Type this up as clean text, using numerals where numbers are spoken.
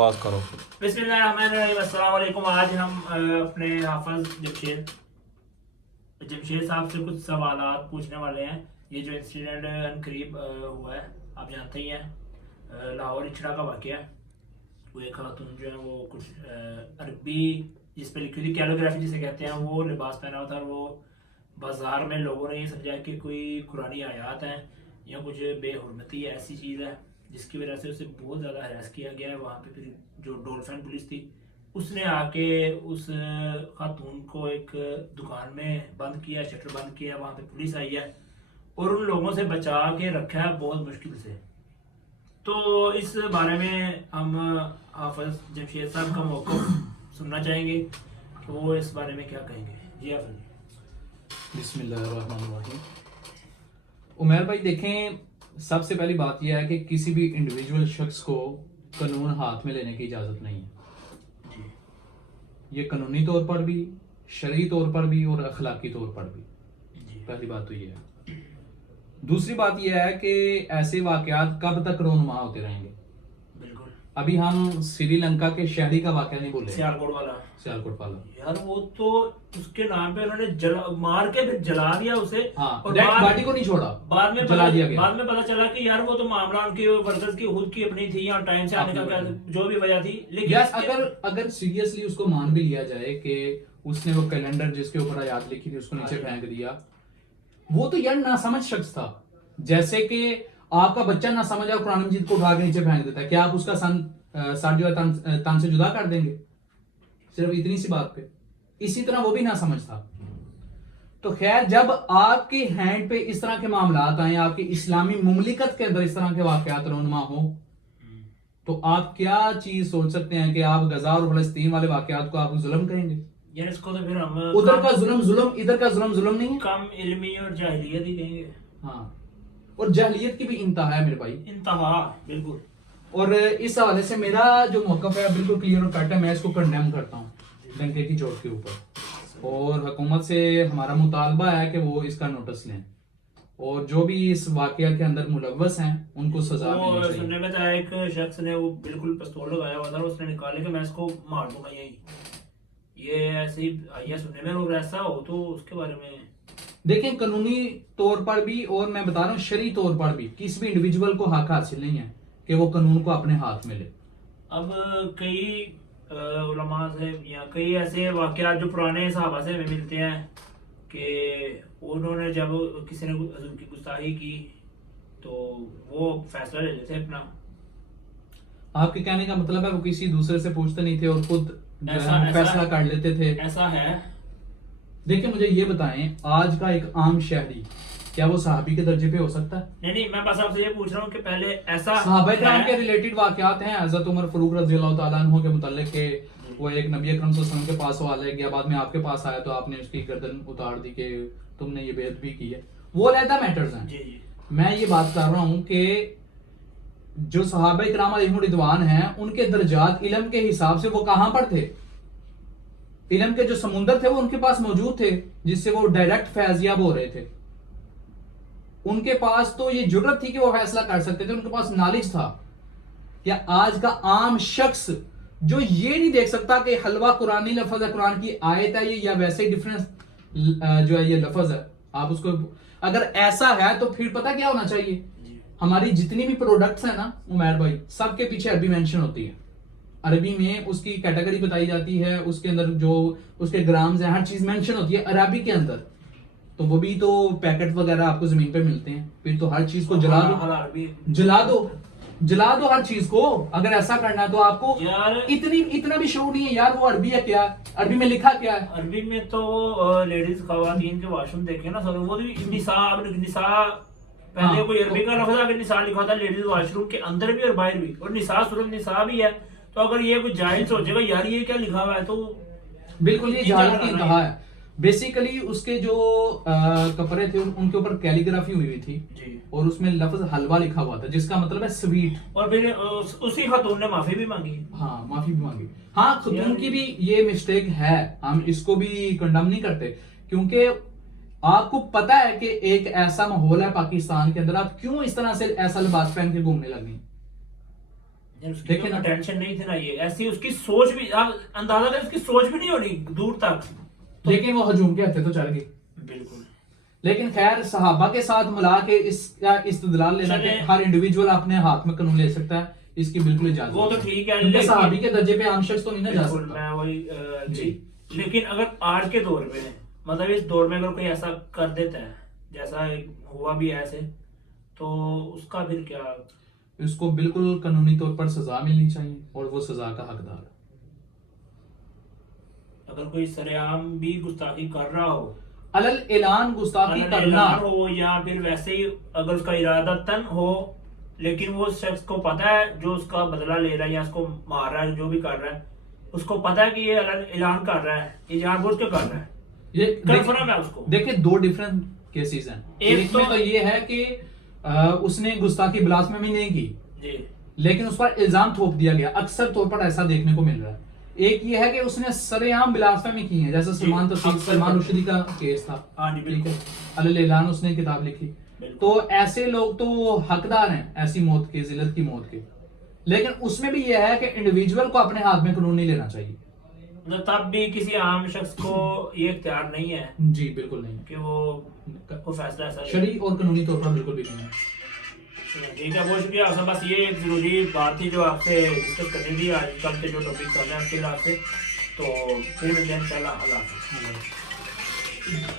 बात करो। बिस्मिल्लाहिर्रहमानिर्रहीम। अस्सलाम वालेकुम। आज हम अपने हाफिज जमशेद साहब से कुछ सवालात पूछने वाले हैं। ये जो इंसिडेंट अनकरीब हुआ है, आप जानते ही हैं, लाहौर इचड़ा का वाक़या है। वो एक खातून जो है वो कुछ अरबी जिस पे लिखी हुई कैलोग्राफी जिसे कहते हैं, वो लिबास पहना हुआ था और वो बाजार में लोगों ने ये समझा कि कोई कुरानी आयात है या कुछ बेहुरमती ऐसी चीज़ है जिसकी वजह से उसे बहुत ज़्यादा हरास किया गया है। वहाँ पे फिर जो डोलफिन पुलिस थी उसने आके उस खातून को एक दुकान में बंद किया, शटर बंद किया। वहाँ पे पुलिस आई है और उन लोगों से बचा के रखा है बहुत मुश्किल से। तो इस बारे में हम हाफिज जमशेद साहब का मौक़िफ़ सुनना चाहेंगे कि वो इस बारे में क्या कहेंगे। जी हाफिज जी। बिस्मिल्लाहिर्रहमानिर्रहीम। उमर भाई देखें, सबसे पहली बात यह है कि किसी भी इंडिविजुअल शख्स को कानून हाथ में लेने की इजाज़त नहीं है। ये कानूनी तौर पर भी, शरई तौर पर भी और अखलाकी तौर पर भी। पहली बात तो ये है। दूसरी बात यह है कि ऐसे वाक़यात कब तक रोनुमा होते रहेंगे। बिल्कुल। अभी हम श्रीलंका के शहरी का वाक़या नहीं बोले, सियालकोट वाला सियालकोट यार, वो तो उसके नाम पे उन्होंने मार के फिर जला दिया उसे। हाँ, और डेड बॉडी को नहीं छोड़ा, बाद में जला दिया गया। बाद में पता चला कि यार वो तो मामला उनकी वर्कर्स की खुद की अपनी थी या टाइम से आने का जो भी वजह थी। लेकिन अगर सीरियसली उसको मान भी लिया जाए कि उसने वो कैलेंडर जिसके ऊपर आयात लिखी थी उसको नीचे फेंक दिया, वो तो यार नासमझ शख्स था। जैसे कि आपका बच्चा ना समझ और कुरान मजीद को उठा के नीचे फेंक देता है, क्या आप उसका सर जो है तन से जुदा कर देंगे सिर्फ इतनी सी बात पे? इसी तरह वो भी ना समझ था। तो खैर, जब आपके हैंड पे इस तरह के मामलात आए, आपकी इस्लामी मुमलिकत के अंदर इस तरह के वाकयात रोनुमा हो, तो आप क्या चीज सोच सकते हैं कि आप गजा और फलस्तीन वाले वाकयात को आप जुल्म कहेंगे? यार इसको तो फिर हम उधर का जुल्म इधर का जुल्म नहीं है, कम इल्मी और जाहिलियत ही कहेंगे। हाँ, और जाहिलियत की भी इंतहा है मेरे भाई, इंतहा। बिल्कुल। और इस हवाले से मेरा जो मौक़िफ़ है बिल्कुल क्लियर और कट है। मैं इसको कंडेम करता हूँ डंके की चोट के ऊपर, और हुकूमत से हमारा मुतालबा है कि वो इसका नोटिस लें और जो भी इस वाकया के अंदर मुलव्वस हैं उनको सजा मिलनी चाहिए। सुनने में था एक शख्स ने वो बिल्कुल पिस्तौल लगाया हुआ था, उसने निकाले कि मैं इसको मार दूंगा यही। ये ऐसे ही आइए सुनने में, और ऐसा हो तो उसके बारे में देखें, कानूनी तौर पर भी और मैं बता रहा हूँ शरई तौर पर भी किसी भी इंडिविजुअल को हक हासिल नहीं है कि वो कानून को अपने हाथ में ले। अब कई उलमा से या कई ऐसे वाकयात जो पुराने सहाबा से हमें मिलते हैं कि उन्होंने जब किसी ने हुजूर की गुस्ताखी की तो वो फैसला ले लेते अपना। आपके कहने का मतलब है वो किसी दूसरे से पूछते नहीं थे और खुद फैसला कर लेते थे? ऐसा है। देखिए, मुझे ये बताएं, आज का एक आम शहरी क्या वो सहाबी के दर्जे पे हो सकता है? नहीं, मैं बस आपसे ये पूछ रहा हूँ कि पहले ऐसा सहाबा किराम के रिलेटेड वाकयात हैं। हज़रत उमर फारूक रज़ी अल्लाह तआला अन्हु के मुताल्लिक के वो एक नबी अकरम सल्लल्लाहु अलैहि वसल्लम के पास सवाल है गया, बाद में आपके पास आया तो आपने उसकी गर्दन उतार दी कि तुमने ये बेअदबी की है। वो अलहदा मैटर्स हैं। जी। मैं ये बात कर रहा हूँ कि जो सहाबा किराम अलैहिम रिदवान हैं उनके दर्जात इल्म के हिसाब से वो कहां पर थे? इल्म के जो समुंदर थे वो उनके पास मौजूद थे जिससे वो डायरेक्ट फैजियाब हो रहे थे। उनके पास तो ये जुर्रत थी कि वो फैसला कर सकते थे, उनके पास नॉलेज था। क्या आज का आम शख्स जो ये नहीं देख सकता कि हलवा कुरानी लफ्ज है, कुरान की आयत है ये, या वैसे ही डिफरेंस जो है ये लफ्ज है, आप उसको अगर ऐसा है तो फिर पता क्या होना चाहिए? हमारी जितनी भी प्रोडक्ट्स है ना उमैर भाई, सबके पीछे अरबी मेंशन होती है। अरबी में उसकी कैटेगरी बताई जाती है, उसके अंदर जो उसके ग्राम्स हैं, हर चीज मेंशन होती है अरबी के अंदर। तो वो भी तो पैकेट वगैरह आपको जमीन पे मिलते हैं, फिर तो हर चीज को जला दो हर चीज को। अगर ऐसा करना है तो आपको यार इतना भी शौक नहीं है यार वो अरबी है क्या, अरबी में लिखा क्या है? अरबी में तो लेडीज खवातीन के वॉशरूम देखे ना, वो भी निसा पहले कोई अरबी का लफ्ज अगर निसा लिखा था लेडीज वॉशरूम के अंदर भी और बाहर भी, और निसा सूरत निसा भी है। तो अगर ये कोई जाहिल सोचेगा यार ये क्या लिखा हुआ है, तो बिल्कुल ये जहालत की इंतहा है। बेसिकली उसके जो कपड़े थे उनके ऊपर कैलीग्राफी हुई थी जी, और उसमें लफ्ज हलवा लिखा हुआ था जिसका मतलब है स्वीट। और फिर उसी खातून ने माफी भी मांगी। हाँ, माफी भी मांगी। हाँ, खातून की भी ये मिस्टेक है, हम इसको भी कंडम नहीं करते, क्योंकि आपको पता है कि एक ऐसा माहौल है पाकिस्तान के अंदर, आप क्यों इस तरह से ऐसा लिबास पहन के घूमने लगे? دیکھیں نا ٹینشن نہیں تھی نا یہ ایسی اس کی سوچ بھی آپ اندازہ کریں اس کی سوچ بھی نہیں ہونی دور تک لیکن وہ ہجوم کے ہتھے تو چل گئی بالکل لیکن خیر صحابہ کے ساتھ ملا کے اس کا استدلال لینا کہ ہر انڈیویجول اپنے ہاتھ میں قانون لے سکتا ہے اس کی بالکل اجازت وہ تو ٹھیک ہے کیونکہ صحابی کے درجے پہ عام شخص تو نہیں نہ جا سکتا میں وہی لیکن اگر آج کے دور میں مطلب اس دور میں اگر کوئی ایسا کر دیتا ہے جیسا ہوا بھی ایسے تو اس کا پھر کیا اس کو بالکل قانونی طور پر سزا ملنی چاہیے اور وہ سزا کا حقدار ہے اگر کوئی سرعام بھی گستاخی کر رہا ہو علل اعلان گستاخی کرنا اعلان ہو یا پھر ویسے ہی اگر اس کا ارادہ تن ہو لیکن وہ شخص کو پتا ہے جو اس کا بدلہ لے رہا ہے یا اس کو مار رہا ہے جو بھی کر رہا ہے اس کو پتا ہے کہ یہ اعلان کر رہا ہے یہ جان بوجھ کے کر رہا ہے یہ کنفرم ہے اس کو دیکھیں دو ڈیفرنٹ کیسز ہیں ایک میں تو یہ ہے کہ اس نے گستاخی بلاسفیمی نہیں کی جی لیکن اس پر الزام تھوپ دیا گیا اکثر طور پر ایسا دیکھنے کو مل رہا ہے ایک یہ ہے کہ اس نے سر عام بلاسفیمی کی ہے جیسا سلمان رشدی کا کیس تھا ہاں جی بالکل علل اعلان اس نے کتاب لکھی تو ایسے لوگ تو حقدار ہیں ایسی موت کے ذلت کی موت کے لیکن اس میں بھی یہ ہے کہ انڈیویجول کو اپنے ہاتھ میں قانون نہیں لینا چاہیے تب بھی کسی عام شخص کو یہ اختیار نہیں ہے جی بالکل نہیں کہ وہ فیصلہ ایسا شرعی اور قانونی طور پر بالکل بھی نہیں ہے ٹھیک ہے بہت شکریہ آپ سے بس یہ ایک ضروری بات تھی جو آپ سے ڈسکس کرنی تھی آج کل کے جو ٹاپک چل رہے ہیں اس کے حساب سے تو پھر ملتے ہیں انشاءاللہ اللہ حافظ